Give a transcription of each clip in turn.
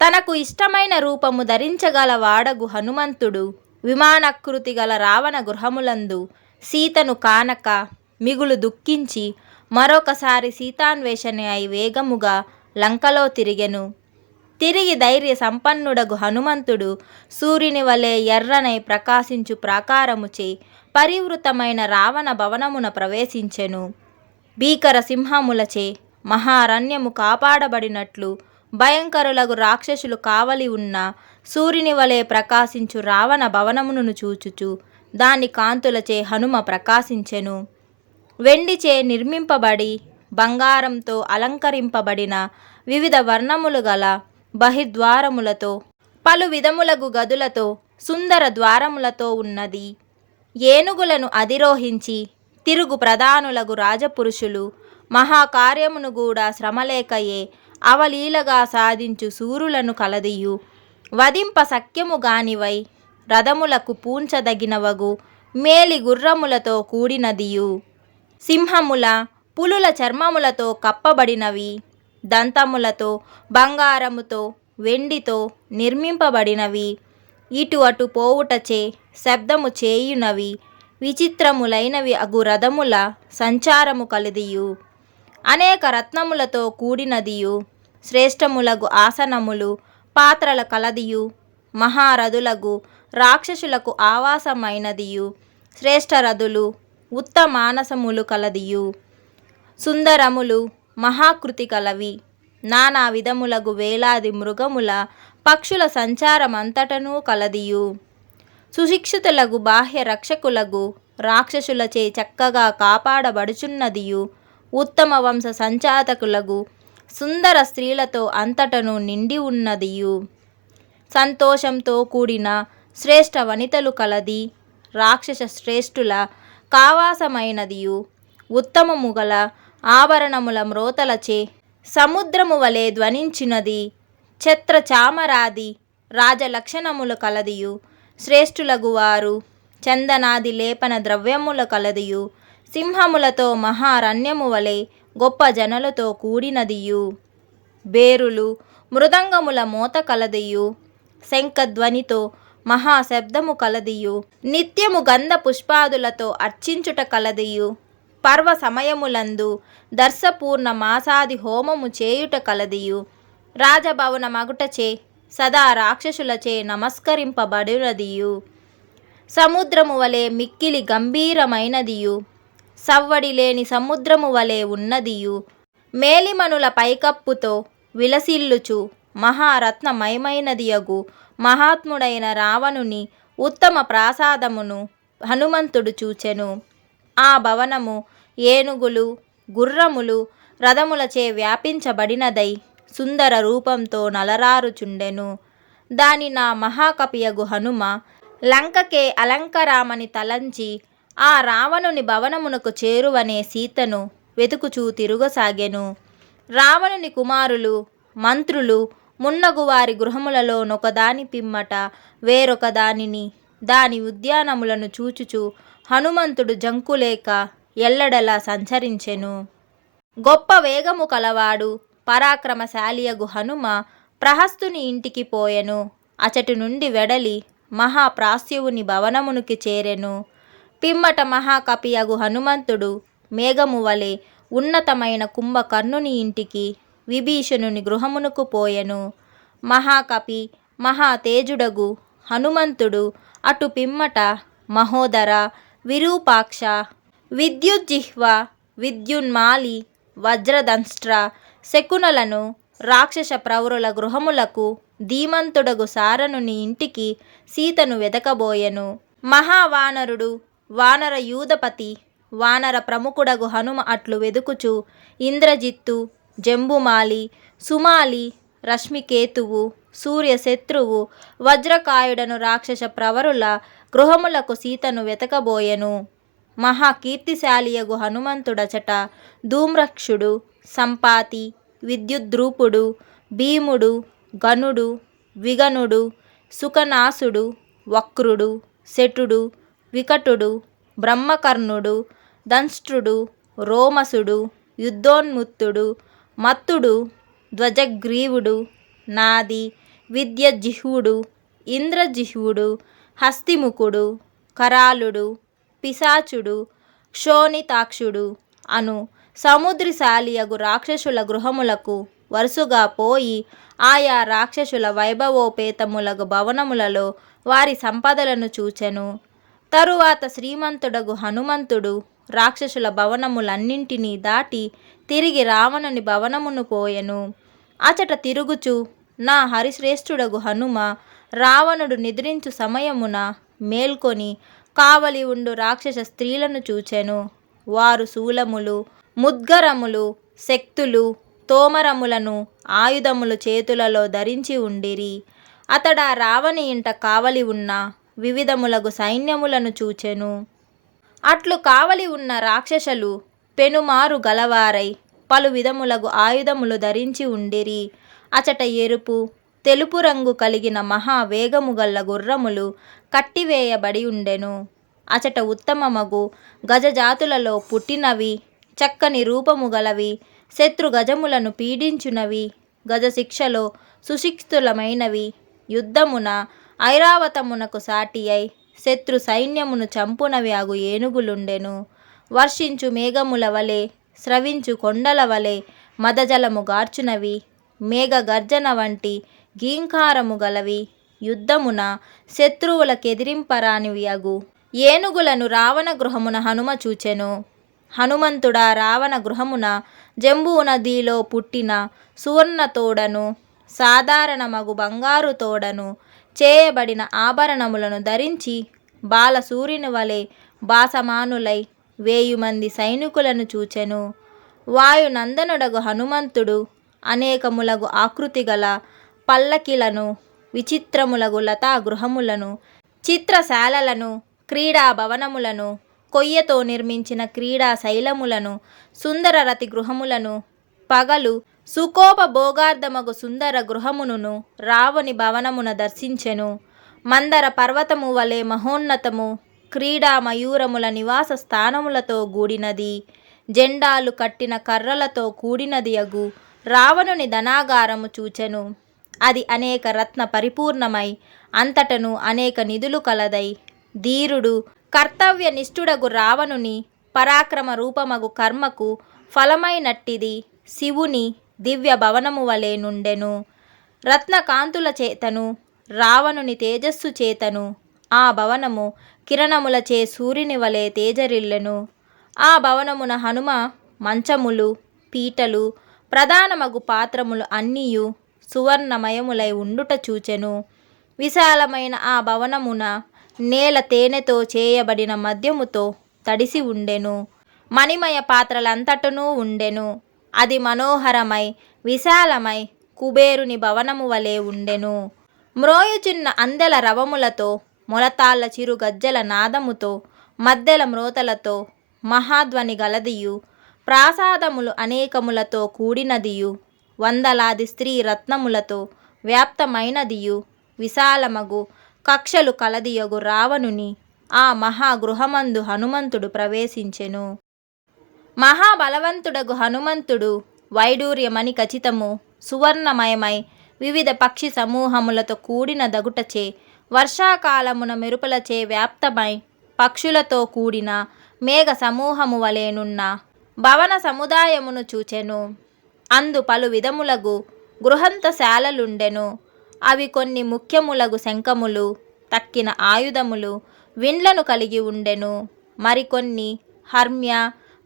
తనకు ఇష్టమైన రూపము ధరించగల వాడగు హనుమంతుడు విమానాకృతి గల రావణ గృహములందు సీతను కానక మిగులు దుఃఖించి మరొకసారి సీతాన్వేషణ అయి వేగముగా లంకలో తిరిగెను. తిరిగి ధైర్య సంపన్నుడగు హనుమంతుడు సూర్యుని వలె ఎర్రనై ప్రకాశించు ప్రాకారముచే పరివృతమైన రావణ భవనమున ప్రవేశించెను. భీకర సింహములచే మహారణ్యము కాపాడబడినట్లు భయంకరులగు రాక్షసులు కావలి ఉన్న సూర్యుని వలె ప్రకాశించు రావణ భవనమును చూచుచు దాని కాంతులచే హనుమ ప్రకాశించెను. వెండిచే నిర్మింపబడి బంగారంతో అలంకరింపబడిన వివిధ వర్ణములు గల బహిర్ద్వారములతో పలు విధములగు గదులతో సుందర ద్వారములతో ఉన్నది. ఏనుగులను అధిరోహించి తిరుగు ప్రధానులగు రాజపురుషులు మహాకార్యమును కూడా శ్రమలేకయే అవలీలగా సాధించు సూరులను కలదియు వధింప సఖ్యము గానివై రథములకు పూంచదగినవగు మేలి గుర్రములతో కూడినదియు సింహముల పులుల చర్మములతో కప్పబడినవి దంతములతో బంగారముతో వెండితో నిర్మింపబడినవి ఇటు అటు పోవుటచే శబ్దము చేయునవి విచిత్రములైనవి అగు రథముల సంచారము కలిదియు అనేక రత్నములతో కూడినదియు శ్రేష్టములగు ఆసనములు పాత్రల కలదియు మహారథులగు రాక్షసులకు ఆవాసమైనదియు శ్రేష్టరథులు ఉత్తమానసములు కలదియు సుందరములు మహాకృతి కలవి నానా విధములగు వేలాది మృగముల పక్షుల సంచారమంతటనూ కలదియు సుశిక్షితులగు బాహ్య రక్షకులగు రాక్షసులచే చక్కగా కాపాడబడుచున్నదియు ఉత్తమ వంశ సంచాతకులగు సుందర స్త్రీలతో అంతటను నిండి ఉన్నదియు సంతోషంతో కూడిన శ్రేష్ఠ వనితలు కలది రాక్షస శ్రేష్ఠుల కావాసమైనదియు ఉత్తమము గల ఆభరణముల మ్రోతలచే సముద్రము వలె ధ్వనించినది ఛత్ర చామరాది రాజలక్షణములు కలదియు శ్రేష్ఠులగు వారు చందనాది లేపన ద్రవ్యముల కలదియు సింహములతో మహారణ్యము వలె గొప్ప జనులతో కూడినదియు బేరులు మృదంగముల మోత కలదియు శంఖధ్వనితో మహాశబ్దము కలదియు నిత్యము గంధ పుష్పాదులతో అర్చించుట కలదియు పర్వ సమయములందు దర్శపూర్ణ మాసాది హోమము చేయుట కలదియు రాజభవన మగుటచే సదా రాక్షసులచే నమస్కరింపబడినదియు సముద్రము వలె మిక్కిలి గంభీరమైనదియు సవ్వడి లేని సముద్రము వలె ఉన్నదియు మేలిమనుల పైకప్పుతో విలసిల్లుచు మహారత్నమయమైనదియగు మహాత్ముడైన రావణుని ఉత్తమ ప్రాసాదమును హనుమంతుడు చూచెను. ఆ భవనము ఏనుగులు గుర్రములు రథములచే వ్యాపించబడినదై సుందర రూపంతో నలరారుచుండెను. దాని నా మహాకపియగు హనుమ లంకకే అలంకరామని తలంచి ఆ రావణుని భవనమునకు చేరువనే సీతను వెతుకుచూ తిరుగసాగెను. రావణుని కుమారులు మంత్రులు మున్నగు వారి గృహములలో నొకదాని పిమ్మట వేరొక దానిని దాని ఉద్యానములను చూచుచు హనుమంతుడు జంకులేక ఎల్లడలా సంచరించెను. గొప్ప వేగము కలవాడు పరాక్రమశాలియగు హనుమ ప్రహస్తుని ఇంటికి పోయెను. అచటి నుండి వెడలి మహాప్రాస్యువుని భవనమునికి చేరెను. పిమ్మట మహాకపియగు హనుమంతుడు మేఘము వలె ఉన్నతమైన కుంభకర్ణుని ఇంటికి విభీషణుని గృహమునకు పోయెను. మహాకపి మహాతేజుడగు హనుమంతుడు అటు పిమ్మట మహోదర విరూపాక్ష విద్యుజ్జిహ్వ విద్యున్మాలి వజ్రదంష్ట్ర శకునలను రాక్షస ప్రవరుల గృహములకు ధీమంతుడగు సారణుని ఇంటికి సీతను వెదకబోయెను. మహావానరుడు వానర యూధపతి వానర ప్రముఖుడగు హనుమ అట్లు వెదుకుచు ఇంద్రజిత్తు జంబుమాలి సుమాలి రశ్మికేతువు సూర్యశత్రువు వజ్రకాయుడను రాక్షస ప్రవరుల గృహములకు సీతను వెతకబోయెను. మహాకీర్తిశాలియగు హనుమంతుడచట ధూమ్రక్షుడు సంపాతి విద్యుద్రూపుడు భీముడు గనుడు విగనుడు సుకనాసుడు వక్రుడు శటుడు వికటుడు బ్రహ్మకర్ణుడు దంష్ట్రుడు రోమసుడు యుద్ధోన్ముత్తుడు మత్తుడు ధ్వజగ్రీవుడు నాది విద్యజిహ్వుడు, ఇంద్రజిహ్వుడు, హస్తిముఖుడు, కరాలుడు, పిశాచుడు, శోణితాక్షుడు అను సముద్రిశాలియగు రాక్షసుల గృహములకు వరుసగా పోయి ఆయా రాక్షసుల వైభవోపేతములగు భవనములలో వారి సంపదలను చూచెను. తరువాత శ్రీమంతుడగు హనుమంతుడు రాక్షసుల భవనములన్నింటినీ దాటి తిరిగి రావణుని భవనమును పోయెను. అచట తిరుగుచు నా హరిశ్రేష్ఠుడగు హనుమ రావణుడు నిద్రించు సమయమున మేల్కొని కావలి ఉండు రాక్షస స్త్రీలను చూచెను. వారు శూలములు, ముద్గరములు, శక్తులు, తోమరములను ఆయుధములు చేతులలో ధరించి ఉండిరి. అతడా రావణి ఇంట కావలి ఉన్న వివిధములగు సైన్యములను చూచెను. అట్లు కావలి ఉన్న రాక్షసులు పెనుమారు గలవారై పలు విధములగు ఆయుధములు ధరించి ఉండిరి. అచట ఎరుపు, తెలుపు రంగు కలిగిన మహావేగము గల్ల గుర్రములు కట్టివేయబడి ఉండెను. అచట ఉత్తమమగు గజజాతులలో పుట్టినవి, చక్కని రూపము గలవి, శత్రు గజములను పీడించునవి, గజశిక్షలో సుశిక్షితులమైనవి, యుద్ధమున ఐరావతమునకు సాటి అయి శత్రు సైన్యమును చంపునవి అగు ఏనుగులుండెను. వర్షించు మేఘముల వలె, స్రవించు కొండల వలె మదజలము గార్చునవి, మేఘ గర్జన వంటి గీంకారము గలవి, యుద్ధమున శత్రువులకెదిరింపరానివి అగు ఏనుగులను రావణ గృహమున హనుమ చూచెను. హనుమంతుడా రావణ గృహమున జంబూ నదిలో పుట్టిన సువర్ణ తోడను, సాధారణమగు బంగారు తోడను చేయబడిన ఆభరణములను ధరించి బాలసూర్యుని వలె బాసమానులై 1000 మంది సైనికులను చూచెను. వాయునందనుడగు హనుమంతుడు అనేకములగు ఆకృతి గల పల్లకిలను, విచిత్రములగు లతా గృహములను, చిత్రశాలలను, క్రీడా భవనములను, కొయ్యతో నిర్మించిన క్రీడా శైలములను, సుందర రతి గృహములను, పగలు సుఖోపభోగార్థమగు సుందర గృహమును రావణి భవనమున దర్శించెను. మందర పర్వతము వలె మహోన్నతము, క్రీడా మయూరముల నివాస స్థానములతో కూడినది, జెండాలు కట్టిన కర్రలతో కూడినది అగు రావణుని ధనాగారము చూచెను. అది అనేక రత్న పరిపూర్ణమై అంతటను అనేక నిధులు కలదై ధీరుడు కర్తవ్యనిష్ఠుడగు రావణుని పరాక్రమ రూపమగు కర్మకు ఫలమైనట్టిది శివుని దివ్య భవనము వలె నుండెను. రత్నకాంతుల చేతను రావణుని తేజస్సు చేతను ఆ భవనము కిరణములచే సూర్యుని వలె తేజరిల్లెను. ఆ భవనమున హనుమ మంచములు, పీటలు, ప్రధానమగు పాత్రములు అన్నీయు సువర్ణమయములై ఉండుట చూచెను. విశాలమైన ఆ భవనమున నేల తేనెతో చేయబడిన మద్యముతో తడిసి ఉండెను. మణిమయ పాత్రలంతటనూ ఉండెను. అది మనోహరమై విశాలమై కుబేరుని భవనము వలె ఉండెను. మ్రోయుచున్న అందెల రవములతో, మొలతాళ్ల చిరు గజ్జల నాదముతో, మద్దెల మ్రోతలతో మహాధ్వని గలదియు, ప్రాసాదములు అనేకములతో కూడినదియు, వందలాది స్త్రీ రత్నములతో వ్యాప్తమైనదియు, విశాలమగు కక్షలు కలదియగు రావణుని ఆ మహాగృహమందు హనుమంతుడు ప్రవేశించెను. మహాబలవంతుడగు హనుమంతుడు వైడూర్యమణి ఖచ్చితము సువర్ణమయమై వివిధ పక్షి సమూహములతో కూడిన దగుటచే వర్షాకాలమున మెరుపులచే వ్యాప్తమై పక్షులతో కూడిన మేఘ సమూహము వలెనున్న భవన సముదాయమును చూచెను. అందు పలు విధములగు గృహంతశాలలుండెను. అవి కొన్ని ముఖ్యములగు శంఖములు, తక్కిన ఆయుధములు, విండ్లను కలిగి ఉండెను. మరికొన్ని హర్మ్య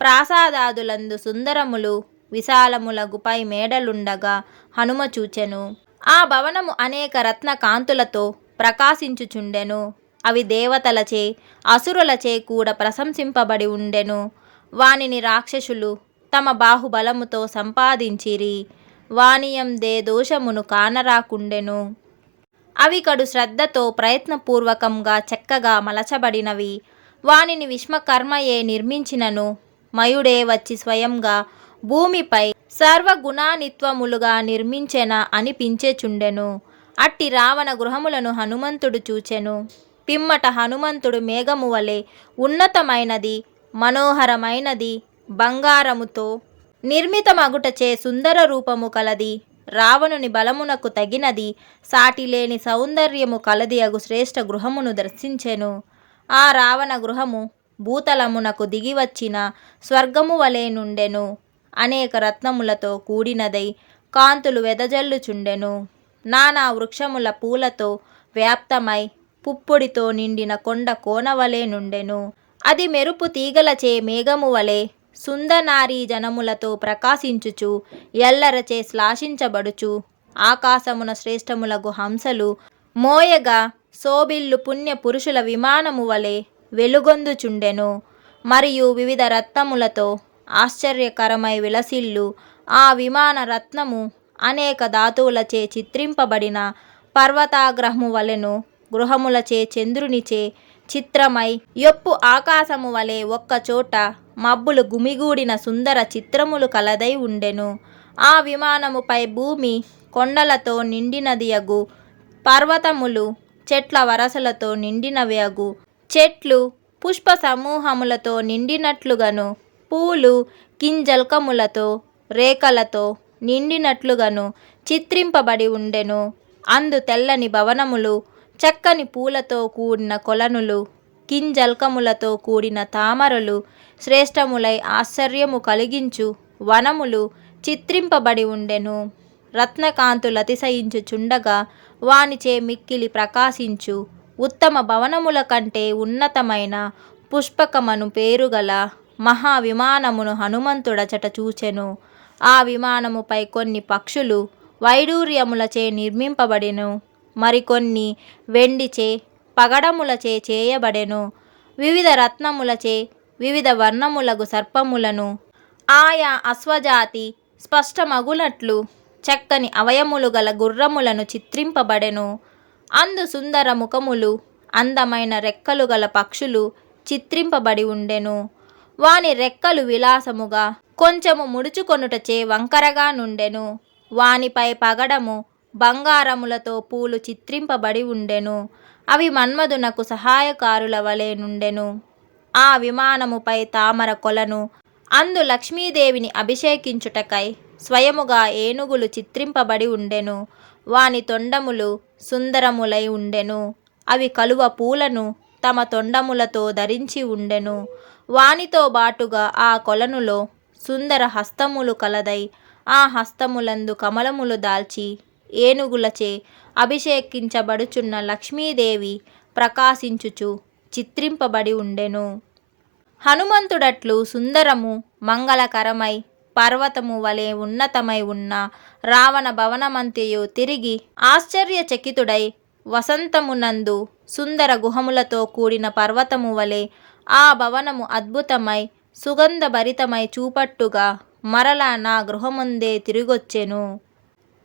ప్రాసాదాదులందు సుందరములు, విశాలములగు పై మేడలుండగా హనుమ చూచెను. ఆ భవనము అనేక రత్న కాంతులతో ప్రకాశించుచుండెను. అవి దేవతలచే అసురులచే కూడా ప్రశంసింపబడి ఉండెను. వానిని రాక్షసులు తమ బాహుబలముతో సంపాదించిరి. వానియందే దోషమును కానరాకుండెను. అవి కడు శ్రద్ధతో ప్రయత్నపూర్వకంగా చక్కగా మలచబడినవి. వానిని విశ్వకర్మయే నిర్మించినను మయుడే వచ్చి స్వయంగా భూమిపై సర్వగుణానిత్వములుగా నిర్మించెన అనిపించెచుండెను. అట్టి రావణ గృహములను హనుమంతుడు చూచెను. పిమ్మట హనుమంతుడు మేఘము వలె ఉన్నతమైనది, మనోహరమైనది, బంగారముతో నిర్మితమగుటచే సుందర రూపము కలది, రావణుని బలమునకు తగినది సాటిలేని సౌందర్యము కలది అగు శ్రేష్ఠ గృహమును దర్శించెను. ఆ రావణ గృహము భూతలమునకు దిగివచ్చిన స్వర్గము వలె నుండెను. అనేక రత్నములతో కూడినదై కాంతులు వెదజల్లుచుండెను. నానా వృక్షముల పూలతో వ్యాప్తమై పుప్పొడితో నిండిన కొండ కోనవలే నుండెను. అది మెరుపు తీగలచే మేఘము వలె సుందనారీ జనములతో ప్రకాశించుచు ఎల్లరచే శ్లాషించబడుచు ఆకాశమున శ్రేష్టములగు హంసలు మోయగా శోభిల్లు పుణ్య పురుషుల విమానము వలె వెలుగొందుచుండెను. మరియు వివిధ రత్నములతో ఆశ్చర్యకరమై విలసిల్లు ఆ విమాన రత్నము అనేక ధాతువులచే చిత్రింపబడిన పర్వతాగ్రహము వలెను గృహములచే చంద్రునిచే చిత్రమై యొప్పు ఆకాశము వలె ఒక్కచోట మబ్బులు గుమిగూడిన సుందర చిత్రములు కలదై ఉండెను. ఆ విమానముపై భూమి కొండలతో నిండినదియగు, పర్వతములు చెట్ల వరసలతో నిండినవియగు, చెట్లు పుష్ప సమూహములతో నిండినట్లుగాను, పూలు కింజల్కములతో రేఖలతో నిండినట్లుగాను చిత్రింపబడి ఉండెను. అందు తెల్లని భవనములు, చక్కని పూలతో కూడిన కొలనులు, కింజల్కములతో కూడిన తామరలు, శ్రేష్టములై ఆశ్చర్యము కలిగించు వనములు చిత్రింపబడి ఉండెను. రత్నకాంతులతిశయించుచుండగా వానిచే మిక్కిలి ప్రకాశించు ఉత్తమ భవనముల కంటే ఉన్నతమైన పుష్పకమను పేరుగల మహావిమానమును హనుమంతుడచట చూచెను. ఆ విమానముపై కొన్ని పక్షులు వైడూర్యములచే నిర్మింపబడెను, మరికొన్ని వెండిచే పగడములచే చేయబడెను. వివిధ రత్నములచే వివిధ వర్ణములగు సర్పములను ఆయా అశ్వజాతి స్పష్టమగునట్లు చక్కని అవయములు గల గుర్రములను చిత్రింపబడెను. అందు సుందర ముఖములు అందమైన రెక్కలు గల పక్షులు చిత్రింపబడి ఉండెను. వాని రెక్కలు విలాసముగా కొంచెము ముడుచుకొనుటచే వంకరగా నుండెను. వానిపై పగడము బంగారములతో పూలు చిత్రింపబడి ఉండెను. అవి మన్మధునకు సహాయకారుల వలె నుండెను. ఆ విమానముపై తామర కొలను అందు లక్ష్మీదేవిని అభిషేకించుటకై స్వయముగా ఏనుగులు చిత్రింపబడి ఉండెను. వాని తొండములు సుందరములై ఉండెను. అవి కలువ పూలను తమ తొండములతో ధరించి ఉండెను. వానితో బాటుగా ఆ కొలనులో సుందర హస్తములు కలదై ఆ హస్తములందు కమలములు దాల్చి ఏనుగులచే అభిషేకించబడుచున్న లక్ష్మీదేవి ప్రకాశించుచు చిత్రింపబడి ఉండెను. హనుమంతుడట్లు సుందరము మంగళకరమై పర్వతము వలె ఉన్నతమై ఉన్న రావణ భవనమంతయు తిరిగి ఆశ్చర్యచకితుడై వసంతమునందు సుందర గుహములతో కూడిన పర్వతము వలె ఆ భవనము అద్భుతమై సుగంధభరితమై చూపట్టుగా మరలా నా గృహముందే తిరిగొచ్చెను.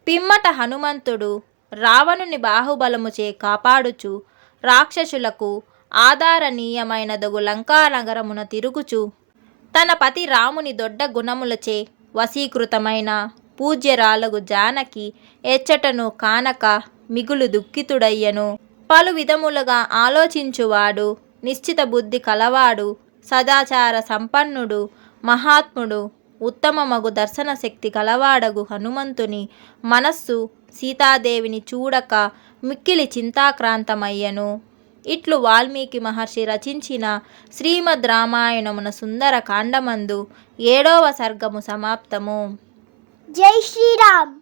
పిమ్మట హనుమంతుడు రావణుని బాహుబలముచే కాపాడుచు రాక్షసులకు ఆధారణీయమైనదగు లంకానగరమున తిరుగుచు తన పతి రాముని దొడ్డ గుణములచే వశీకృతమైన పూజ్యరాలగు జానకి ఎచ్చటను కానక మిగులు దుఃఖితుడయ్యను. పలు విధములుగా ఆలోచించువాడు, నిశ్చిత బుద్ధి కలవాడు, సదాచార సంపన్నుడు, మహాత్ముడు, ఉత్తమమగు దర్శన శక్తి కలవాడగు హనుమంతుని మనస్సు సీతాదేవిని చూడక మిక్కిలి చింతాక్రాంతమయ్యను. ఇట్లు వాల్మీకి మహర్షి రచించిన శ్రీమద్ రామాయణమున సుందర కాండమందు 7వ సర్గము సమాప్తము. జై శ్రీరామ్.